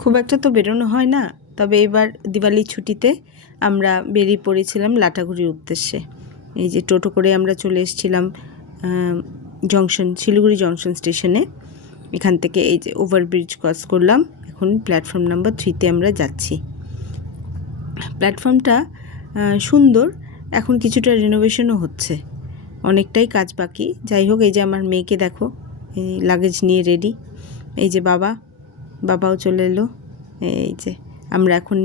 খুব একটা তো বেরোনো হয় না, তবে এবার দিওয়ালির ছুটিতে আমরা বেরিয়ে পড়েছিলাম লাটাগুড়ির উদ্দেশ্যে। এই যে টোটো করে আমরা চলে এসেছিলাম শিলিগুড়ি জংশন স্টেশনে। এখান থেকে এই যে ওভারব্রিজ ক্রস করলাম, এখন প্ল্যাটফর্ম নাম্বার 3-তে আমরা যাচ্ছি। প্ল্যাটফর্মটা সুন্দর, এখন কিছুটা রিনোভেশনও হচ্ছে, অনেকটাই কাজ বাকি। যাই হোক, এই যে আমার মেয়েকে দেখো, এই লাগেজ নিয়ে রেডি। এই যে বাবাও চলে এলো। এই যে আমরা এখন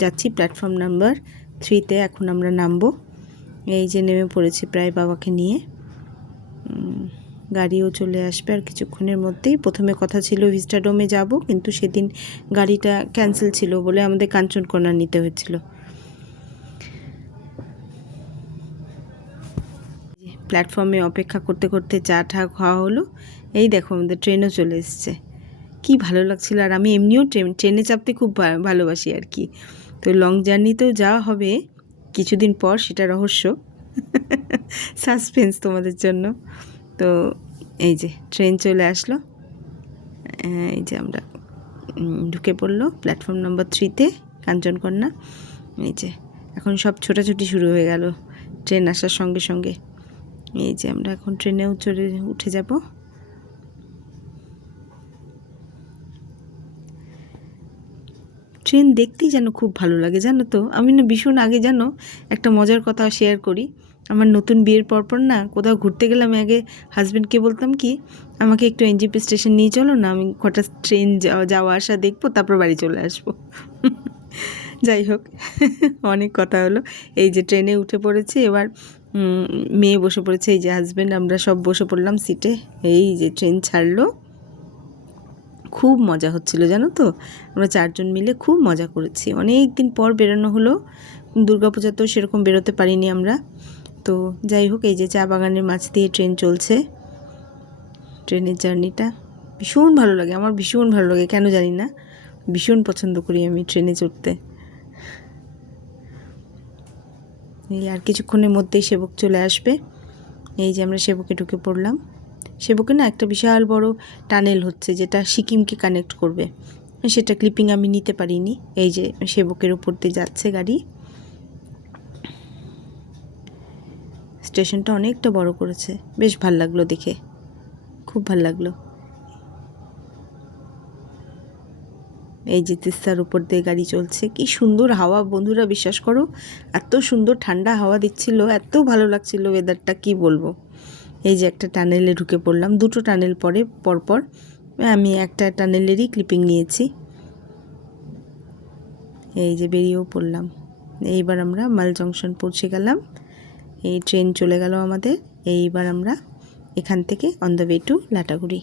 যাচ্ছি প্ল্যাটফর্ম নাম্বার 3-তে, এখন আমরা নামবো। এই যে নেমে পড়েছি প্রায় বাবাকে নিয়ে। গাড়িও চলে আসবে আর কিছুক্ষণের মধ্যেই। প্রথমে কথা ছিল ভিস্টাডোমে যাব, কিন্তু সেদিন গাড়িটা ক্যান্সেল ছিল বলে আমাদের কাঞ্চনকন্যা নিতে হয়েছিল। প্ল্যাটফর্মে অপেক্ষা করতে করতে চা টা খাওয়া হলো। এই দেখো আমাদের ট্রেনও চলে এসছে, কি ভালো লাগছিল। আর আমি এমনিও ট্রেনে চাপতে খুব ভালোবাসি আর কি। তো লং জার্নিতেও যাওয়া হবে কিছুদিন পর, সেটা রহস্য, সাসপেন্স তোমাদের জন্য। তো এই যে ট্রেন চলে আসলো, এই যে আমরা ঢুকে পড়লো প্ল্যাটফর্ম নাম্বার 3-তে কাঞ্চনকন্যা। এই যে এখন সব ছোটাছুটি শুরু হয়ে গেল ট্রেন আসার সঙ্গে সঙ্গে। এই যে আমরা এখন ট্রেনেও উঠে যাব। ট্রেন দেখতেই যেন খুব ভালো লাগে, জানো তো। আমি না ভীষণ আগে যেন একটা মজার কথা শেয়ার করি। আমার নতুন বিয়ের পরপর না কোথাও ঘুরতে গেলাম, আগে হাজব্যান্ডকে বলতাম কি, আমাকে একটু এনজেপি স্টেশন নিয়ে চলো না, আমি কটা ট্রেন যাওয়া আসা দেখবো, তারপর বাড়ি চলে আসবো। যাই হোক, অনেক কথা হলো। এই যে ট্রেনে উঠে পড়েছি, এবার মেয়ে বসে পড়েছে, এই যে হাজব্যান্ড, আমরা সব বসে পড়লাম সিটে। এই যে ট্রেন ছাড়লো, খুব মজা হচ্ছিল জানো তো। আমরা 4 জন মিলে খুব মজা করেছি। অনেক দিন পর বেরোনো হলো, দুর্গাপূজাতেও সেরকম বেরোতে পারিনি আমরা। তো যাই হোক, এই যে চা বাগানের মাছ দিয়ে ট্রেন চলছে। ট্রেনের জার্নিটা ভীষণ ভালো লাগে আমার, ভীষণ ভালো লাগে, কেন জানি না, ভীষণ পছন্দ করি আমি ট্রেনে চড়তে। এই আর কিছুক্ষণের মধ্যেই সেবক চলে আসবে। এই যে আমরা সেবকে ঢুকে পড়লাম। সেবকে না একটা বিশাল বড় টানেল হচ্ছে, যেটা সিকিমকে কানেক্ট করবে, সেটা ক্লিপিং আমি নিতে পারিনি। এই যে সেবকের উপর দিয়ে যাচ্ছে গাড়ি। স্টেশনটা অনেকটা বড় করেছে, বেশ ভাল লাগলো দেখে, খুব ভাল লাগলো। এই যে তিস্তার উপর দিয়ে গাড়ি চলছে, কি সুন্দর হাওয়া বন্ধুরা, বিশ্বাস করো, এত সুন্দর ঠান্ডা হাওয়া দিচ্ছিল, এত ভালো লাগছিল ওয়েদারটা, কি বলবো। এই যে একটা টানেলে ঢুকে পড়লাম, 2টো টানেল পরপর আমি একটা টানেলেরই ক্লিপিং নিয়েছি। এই যে বেরিয়েও পড়লাম। এইবার আমরা মাল জংশন পৌঁছে গেলাম, এই ট্রেন চলে গেল আমাদের। এইবার আমরা এখান থেকে on the way to Lataguri.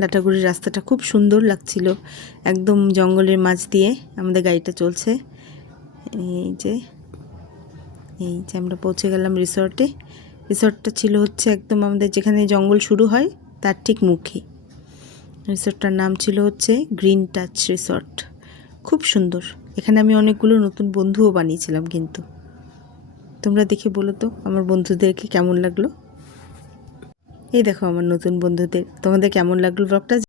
লাটাগুড়ির রাস্তাটা খুব সুন্দর লাগছিল, একদম জঙ্গলের মাঝ দিয়ে আমাদের গাড়িটা চলছে। এই যে আমরা পৌঁছে গেলাম রিসর্টে। রিসর্টটা ছিল হচ্ছে একদম আমাদের যেখানে জঙ্গল শুরু হয় তার ঠিক মুখে। রিসর্টটার নাম ছিল হচ্ছে গ্রিন টাচ রিসর্ট, খুব সুন্দর। এখানে আমি অনেকগুলো নতুন বন্ধুও বানিয়েছিলাম, কিন্তু তোমরা দেখে বলো তো আমার বন্ধুদেরকে কেমন লাগলো। এই দেখো আমার নতুন বন্ধুদের, তোমাদের কেমন লাগলো ব্লগটা।